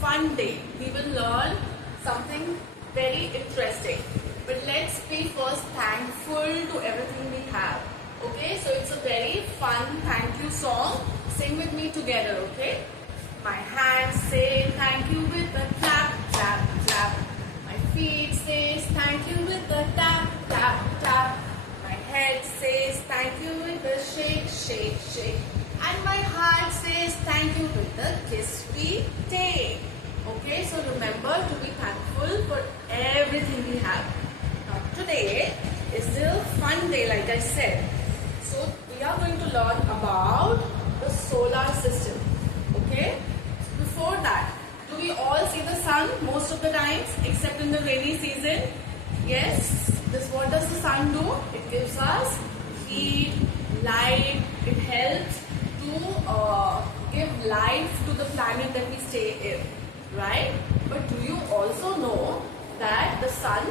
fun day. We will learn something very interesting. But let's be first thankful to everything we have. Okay, so it's a very fun thank you song. Sing with me together, okay? My hands say thank you with a clap, clap, clap. My feet says thank you with a tap, tap, tap. My head says thank you with a shake, shake, shake. And my heart says thank you with the kiss we take. Okay, so remember to be thankful for everything we have. Now today is still fun day, like I said. So we are going to learn about the solar system. Okay, before that, do we all see the sun most of the times except in the rainy season? Yes. What does the sun do? It gives us heat, light. It helps to give life to the planet that we stay in, right? But do you also know that the sun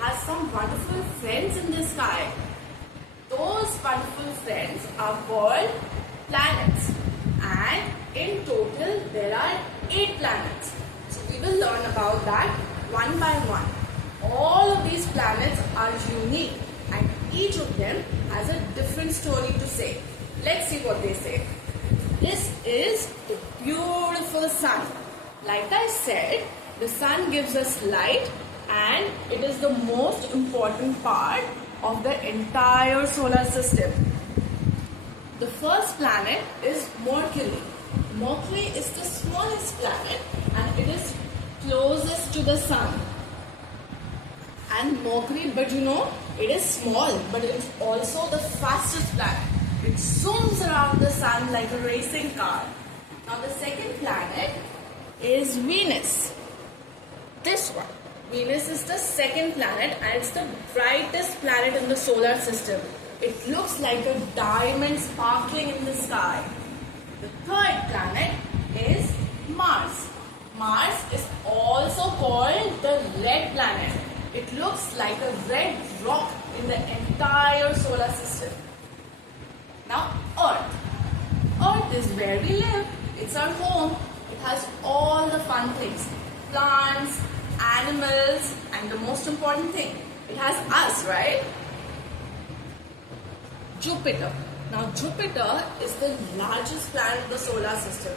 has some wonderful friends in the sky? Those wonderful friends are called planets, and in total there are 8 planets. So we will learn about that one by one. All of these planets are unique and each of them has a different story to say. Let's see what they say. This is the beautiful sun. Like I said, the sun gives us light and it is the most important part of the entire solar system. The first planet is Mercury. Mercury is the smallest planet and it is closest to the sun. And Mercury, but you know, it is small, but it is also the fastest planet. It zooms around the sun like a racing car. Now the second planet is Venus. This one. Venus is the second planet and it's the brightest planet in the solar system. It looks like a diamond sparkling in the sky. The third planet is Mars. Mars is also called the red planet. It looks like a red rock in the entire solar system. Now Earth. Earth is where we live. It's our home. It has all the fun things. Plants, animals, and the most important thing, it has us, right? Jupiter. Now Jupiter is the largest planet in the solar system.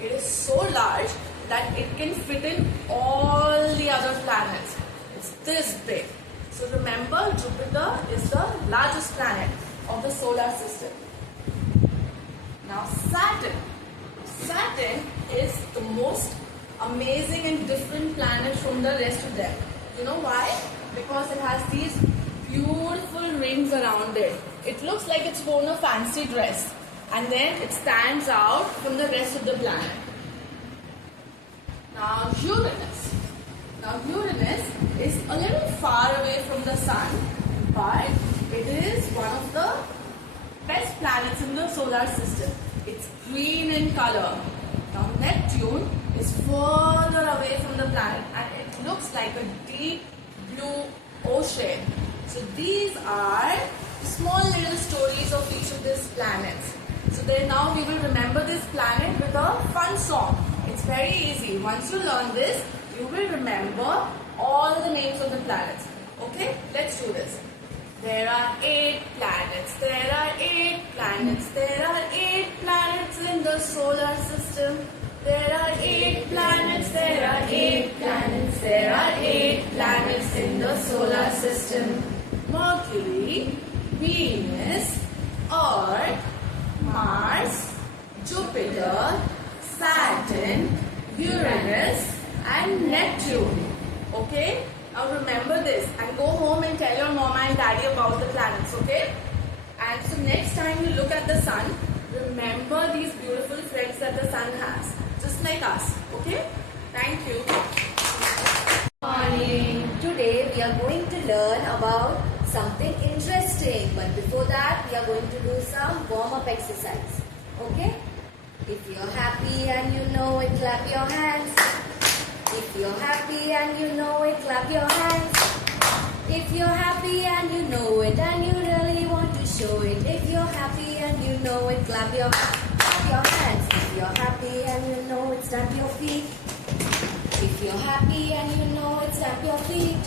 It is so large that it can fit in all the other planets. It's this big. So remember, Jupiter is the largest planet of the solar system. Now Saturn. Saturn is the most amazing and different planet from the rest of them. You know why? Because it has these beautiful rings around it. It looks like it's worn a fancy dress and then it stands out from the rest of the planet. Now Uranus. Now Uranus is a little far away from the sun, but it is one of the best planets in the solar system. It's green in color. Now Neptune is further away from the planet and it looks like a deep blue ocean. So these are small little stories of each of these planets. So then now we will remember this planet with a fun song. It's very easy. Once you learn this, you will remember all the names of the planets. Okay, let's do this. There are 8 planets. There are 8 planets. There are 8 planets in the solar system. There are 8 planets. There are 8 planets. There are 8 planets in the solar system. Mercury, Venus, Earth, Mars, Jupiter, Saturn, Uranus and Neptune. Okay? Now remember this and go home and tell your mama and daddy about the planets, okay? And so next time you look at the sun, remember these beautiful friends that the sun has. Just like us, okay? Thank you. Good morning. Today we are going to learn about something interesting. But before that, we are going to do some warm-up exercise. Okay? If you're happy and you know it, clap your hands. If you're happy and you know it, clap your hands. If you're happy and you know it and you really want to show it. If you're happy and you know it, clap your hands. If you're happy and you know it, stamp your feet. you're happy and you know it, stamp your feet.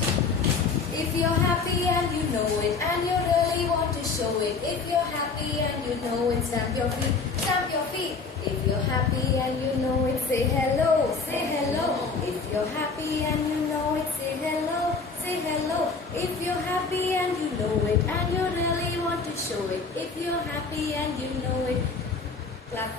If you're happy and you know it and you really want to show it. If you're happy and you know it, stamp your feet, stamp your feet. If you're happy and you know it, say hello, say hello. If you're happy and you know it, say hello, say hello. If you're happy and you know it and you really want to show it. If you're happy and you know it, clap.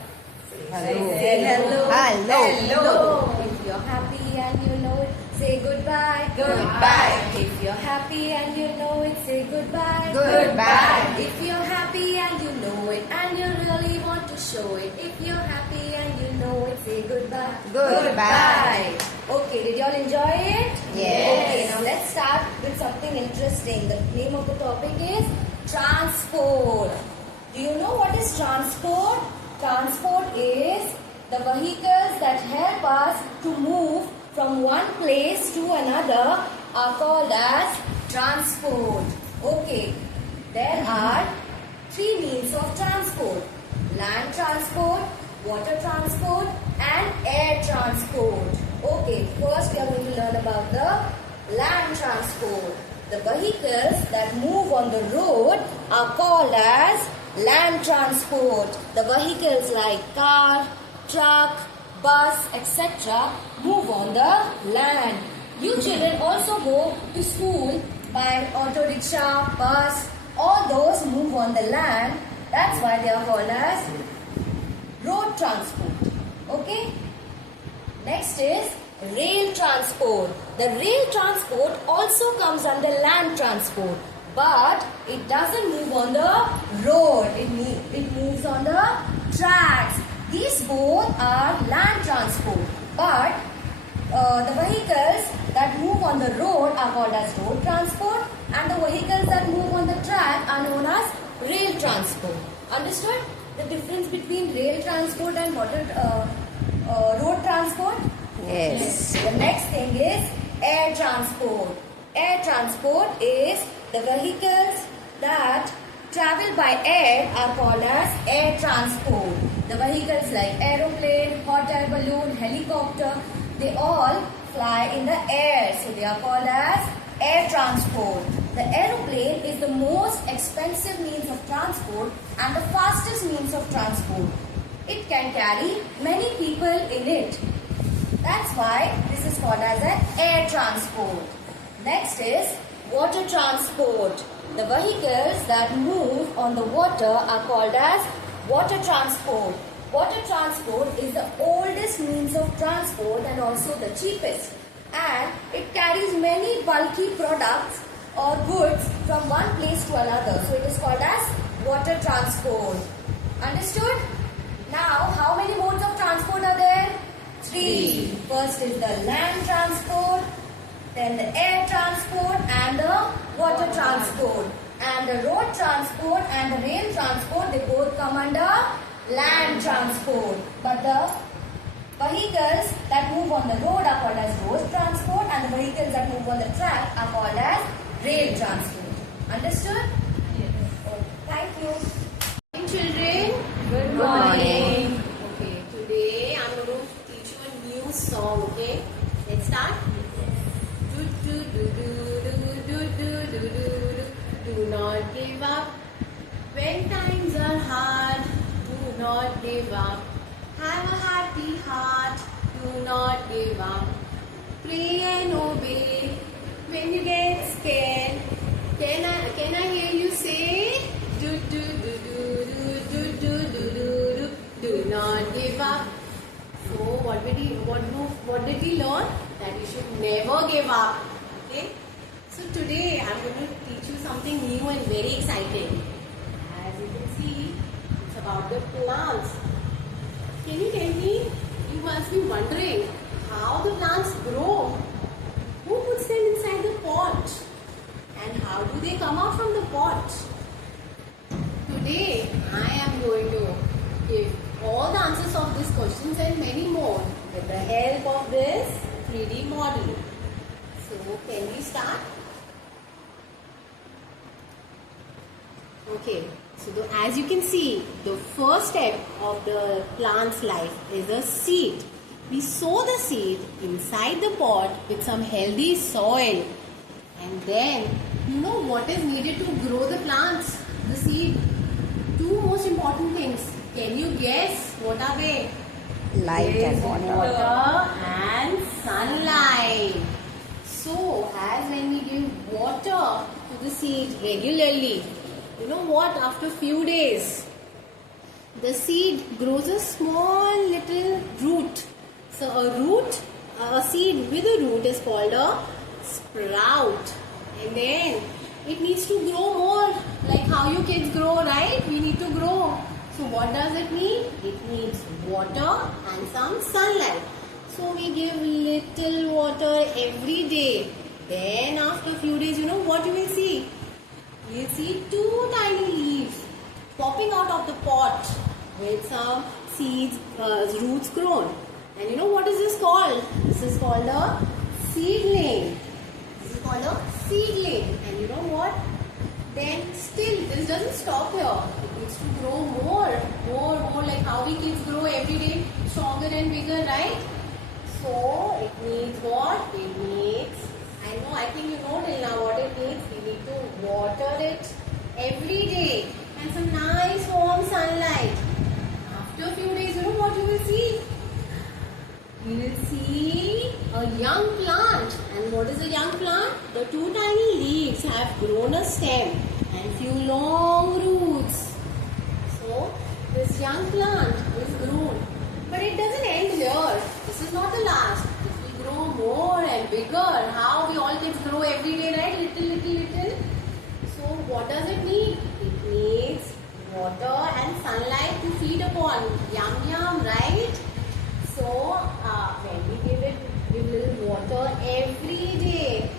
Hello. Say hello. Hello. Hello. If you're happy and you know it, say goodbye. Goodbye. If you're happy and you know it, say goodbye. Goodbye. If you're happy and you know it and you really want to show it. If you're happy and you know it, say goodbye. Goodbye. Okay, did y'all enjoy it? Yes. Okay, now let's start with something interesting. The name of the topic is transport. Do you know what is transport? Transport is the vehicles that help us to move from one place to another are called as transport. Okay, there are three means of transport: land transport, water transport and air transport. Okay, first we are going to learn about the land transport. The vehicles that move on the road are called as land transport. The vehicles like car, truck, bus, etc. move on the land. You children also go to school by auto rickshaw, bus. All those move on the land. That's why they are called as road transport. Okay? Next is rail transport. The rail transport also comes under land transport, but it doesn't move on the road. It moves on the tracks. These both are land transport, but the vehicles that move on the road are called as road transport, and the vehicles that move on the track are known as rail transport. Understood the difference between rail transport and road transport? Yes. The next thing is air transport. Air transport is the vehicles that travel by air are called as air transport. The vehicles like aeroplane, hot air balloon, helicopter, they all fly in the air. So they are called as air transport. The aeroplane is the most expensive means of transport and the fastest means of transport. It can carry many people in it. That's why this is called as an air transport. Next is water transport. The vehicles that move on the water are called as water transport. Water transport is the oldest means of transport and also the cheapest. And it carries many bulky products or goods from one place to another. So it is called as water transport. Understood? Now, how many modes of transport are there? Three. First is the land transport, then the air transport and the water transport. And the road transport and the rail transport, they both come under land transport. But the vehicles that move on the road are called as road transport and the vehicles that move on the track are called as rail transport. Understood? Yes. Okay. Thank you. Children, Good morning. Okay, today I'm going to teach you a new song. Okay, let's start. Do do do do do do do do do. Do not give up when times are hard. Do not give up. Have a happy heart. Do not give up. Pray and obey when you get scared. Can I hear you say? Do do do do do do do do do. Do not give up. So what did we learn? That you should never give up. Okay. So today I'm going to teach you something new and very exciting. As you can see, it's about the plants. Can you tell me? You must be wondering how the plants grow. Who puts them inside the pot? And how do they come out from the pot? Today I am going to give all the answers of these questions and many more with the help of this 3D model. So can we start? Okay, so as you can see, the first step of the plant's life is a seed. we sow the seed inside the pot with some healthy soil. And then, you know what is needed to grow the plants, the seed? Two most important things. Can you guess what are they? Light and water. Water and sunlight. So, as when we give water to the seed regularly, you know what? After few days, the seed grows a small little root. So, a seed with a root is called a sprout. And then it needs to grow more, like how you kids grow, right? We need to grow. So what does it mean? It needs water and some sunlight. So we give little water every day. Then after a few days, you know what you will see? You will see two tiny leaves popping out of the pot with some seeds, roots grown. And you know what is this called? This is called a seedling. This is called a seedling. And you know what? Then still this doesn't stop here. It needs to grow more, like how we kids grow every day, stronger and bigger, right? So it needs what? It needs, I think you know till now what it needs. We need to water it every day and some nice warm sunlight. After a few days, you know what you will see? You will see a young plant. And what is a young plant? The two tiny leaves have grown a stem and few long roots. So this young plant is grown. But it doesn't end here. This is not the last. It will grow more and bigger. How we all kids grow every day, right? Little. So what does it need? It needs water and sunlight to feed upon. Yum, right? So, when we give little water every day.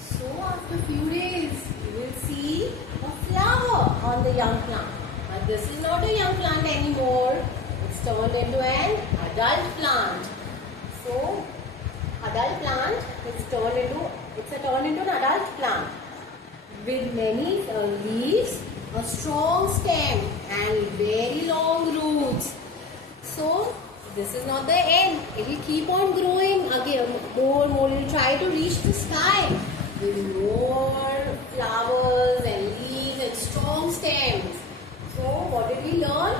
So, after a few days, you will see a flower on the young plant. But this is not a young plant anymore. It's turned into an adult plant. So, adult plant is turned into an adult plant with many leaves, a strong stem, and very long roots. So, this is not the end. It will keep on growing again, more. It will try to reach the sky with more flowers and leaves and strong stems. So, what did we learn?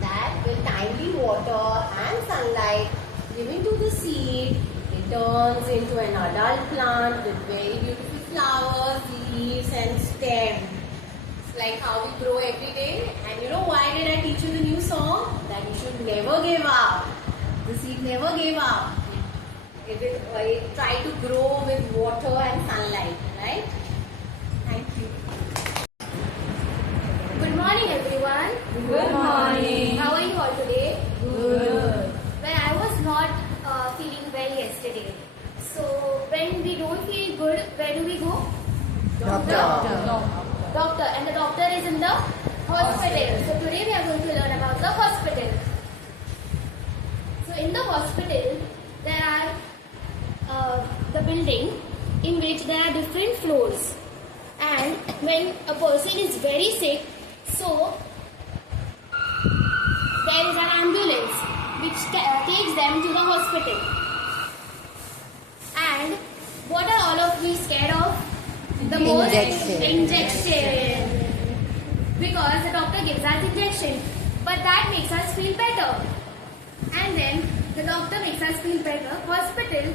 That with timely water and sunlight given to the seed, it turns into an adult plant with very beautiful flowers, leaves, and stems. Like how we grow every day. And you know why did I teach you the new song? That you should never give up. The seed never gave up. It tried to grow with water and sunlight, right? Thank you. Good morning, everyone. Good morning. How are you all today? Good. Well, I was not feeling well yesterday. So, when we don't feel good, where do we go? Doctor. And the doctor is in the hospital. So, today we are going to learn about the hospital. So, in the hospital, there are the building in which there are different floors. And when a person is very sick, so there is an ambulance which takes them to the hospital. And what are all of you scared of? The most injection. Because the doctor gives us injection. But that makes us feel better. And then the doctor makes us feel better. Hospital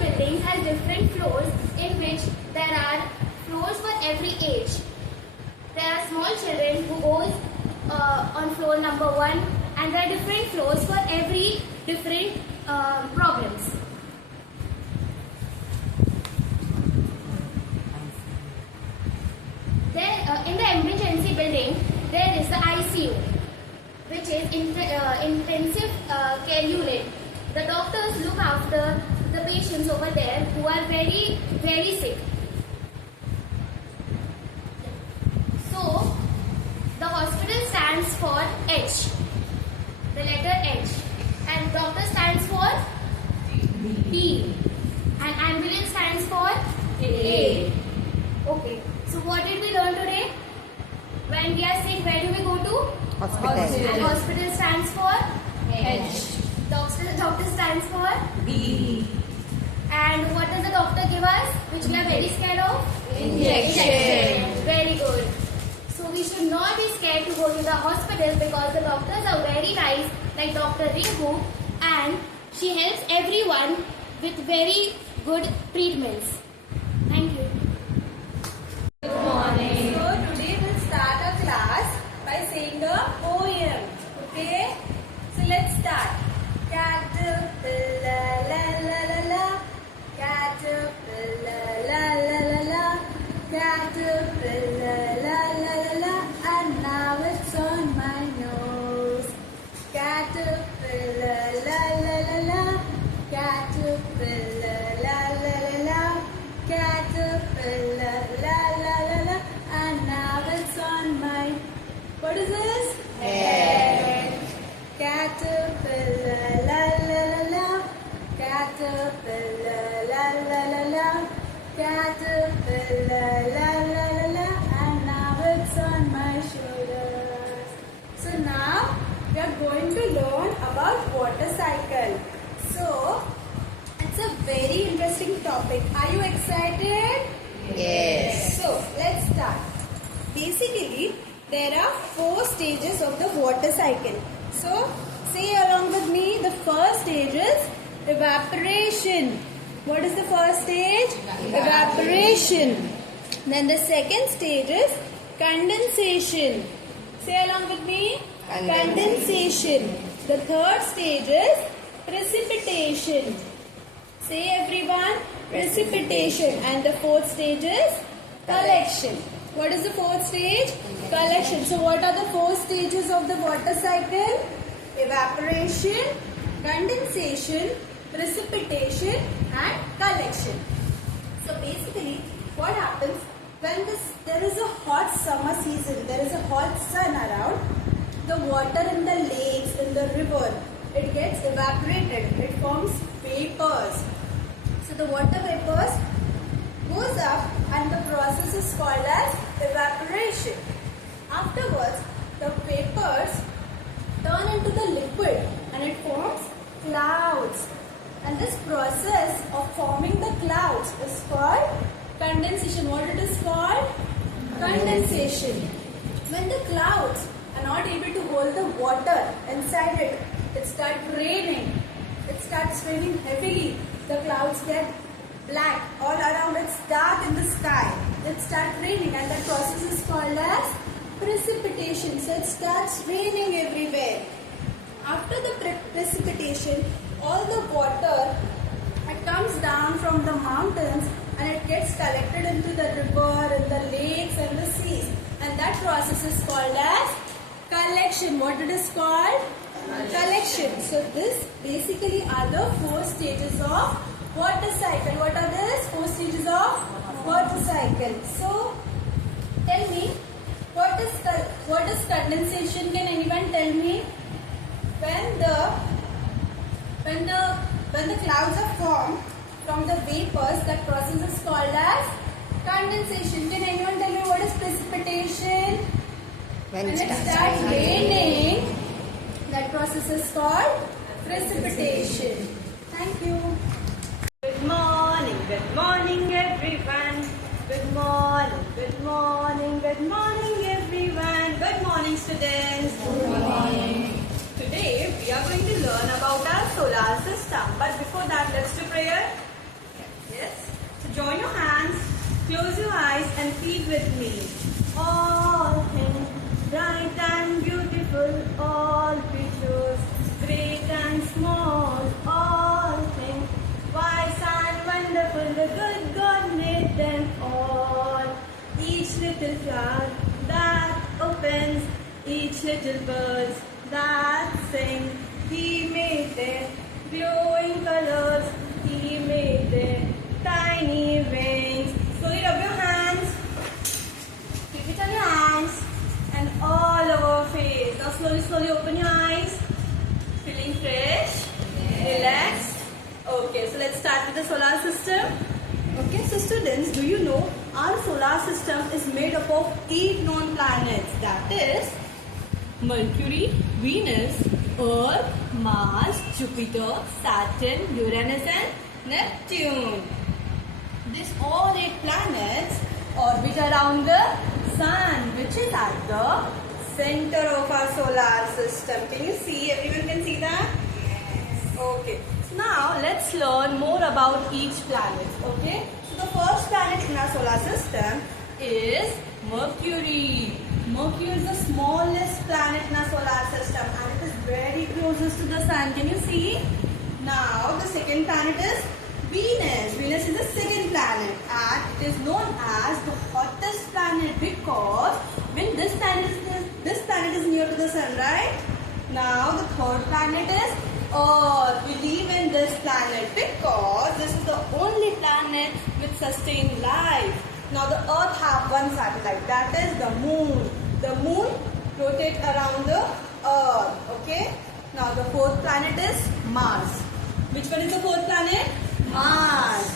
buildings has different floors in which there are floors for every age. There are small children who goes on floor number 1, and there are different floors for every different problems. There, in the emergency building, there is the ICU, which is intensive care unit. The doctors look after the patients over there who are very, very sick. So, the hospital stands for H, the letter H, and doctor stands for D, and ambulance stands for A. Okay, so what did we learn today? When we are sick, where do we go to? Hospital. And hospital stands for H. doctor stands for B. And what does the doctor give us, which we are very scared of? Injection. Very good. So we should not be scared to go to the hospital because the doctors are very nice, like Dr. Rinku, and she helps everyone with very good treatments. Thank you. Good morning. So today we'll start our class by saying a poem. Okay? So let's start. Caterpillar la la la la. Caterpillar la la la la. Caterpillar la la la la. And now it's on my nose. Caterpillar la la la la. Caterpillar la la la la. Caterpillar la la la la. And now it's on my, what is this? Head. Caterpillar la la la la. Caterpillar la la la la. Caterpillar la la la la. And now it's on my shoulders. So now we are going to learn about water cycle. So it's a very interesting topic. Are you excited? Yes. So let's start. Basically, there are 4 stages of the water cycle. So say along with me, the first stage is evaporation. What is the first stage? Evaporation. Then the second stage is condensation. Say along with me. Condensation. The third stage is precipitation. Say everyone. Precipitation. And the fourth stage is collection. What is the fourth stage? Collection. So what are the 4 stages of the water cycle? Evaporation, condensation, precipitation and collection. So basically what happens when there is a hot summer season, there is a hot sun around, the water in the lakes, in the river, it gets evaporated. It forms vapors. So the water vapors goes up and the process is called as evaporation. Afterwards, the vapors turn into the liquid and it forms clouds. And this process of forming the clouds is called condensation. What it is called? Condensation. When the clouds are not able to hold the water inside it, it starts raining. It starts raining heavily. The clouds get black all around. It's dark in the sky. It starts raining and that process is called as precipitation. So it starts raining everywhere. After the precipitation, all the water, it comes down from the mountains and it gets collected into the river, in the lakes and the seas. And that process is called as collection. What it is called? Collection. So this basically are the 4 stages of water cycle. What are these 4 stages of water cycle? So tell me, what is condensation? Can anyone tell me? When the clouds are formed from the vapors, that process is called as condensation. Can anyone tell me what is precipitation? When it starts raining, that process is called precipitation. Thank you. Good morning everyone. Good morning everyone. Good morning students. Good morning. Today we are going to learn about our solar system. But before that, let's do prayer. Yes. So join your hands, close your eyes and repeat with me. All things bright and beautiful, all creatures great and small, all things wise and wonderful, the good God made them all. Each little flower that opens, each little bird that sings, He made their glowing colors, He made their tiny wings. Slowly rub your hands, keep it on your hands and all over face. Now slowly open your eyes. Feeling fresh? Relaxed? Okay, so let's start with the solar system. Okay, so students, do you know our solar system is made up of 8 known planets, that is Mercury, Venus, Earth, Mars, Jupiter, Saturn, Uranus and Neptune. These all 8 planets orbit around the Sun, which is at the center of our solar system. Can you see? Everyone can see that? Yes. Okay. So now let's learn more about each planet. Okay. So the first planet in our solar system is Mercury. Mercury is the smallest planet in our solar system and it is very closest to the Sun. Can you see? Now the second planet is Venus. Venus is the second planet and it is known as the hottest planet because when this planet is near to the Sun, right? Now the third planet is Earth. We live in this planet because this is the only planet with sustained life. Now the Earth have one satellite, that is the Moon. The Moon rotates around the Earth. Okay. Now the fourth planet is Mars. Which one is the fourth planet? Mars.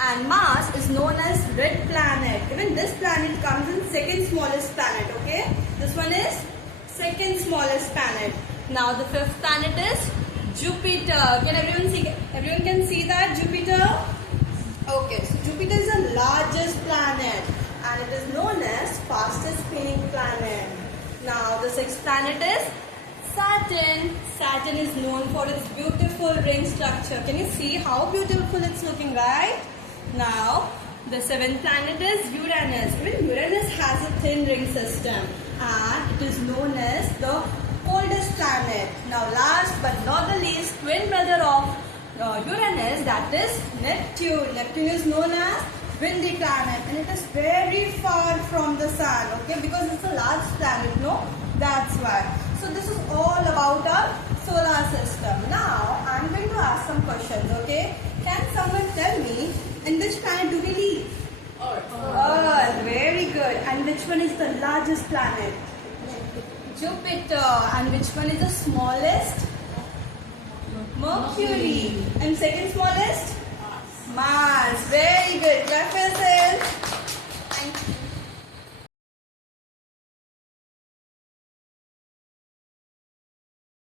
And Mars is known as red planet. Even this planet comes in second smallest planet. Okay. This one is second smallest planet. Now the fifth planet is Jupiter. Can everyone see? Everyone can see that Jupiter? Okay. So Jupiter is the largest planet and it is known as fastest spinning planet. Now the sixth planet is Saturn. Saturn is known for its beautiful ring structure. Can you see how beautiful it's looking, right? Now the seventh planet is Uranus. Even Uranus has a thin ring system and it is known as the coldest planet. Now last but not the least, twin brother of Uranus, that is Neptune. Neptune is known as windy planet and it is very far from the Sun, okay, because it's a large planet, no? That's why. So this is all about our solar system. Now I'm going to ask some questions, okay? Can someone tell me in which planet do we live? Earth. Earth. Very good. And which one is the largest planet? Jupiter. And which one is the smallest? Mercury. And second smallest? Mars. Very good. Clap for yourself.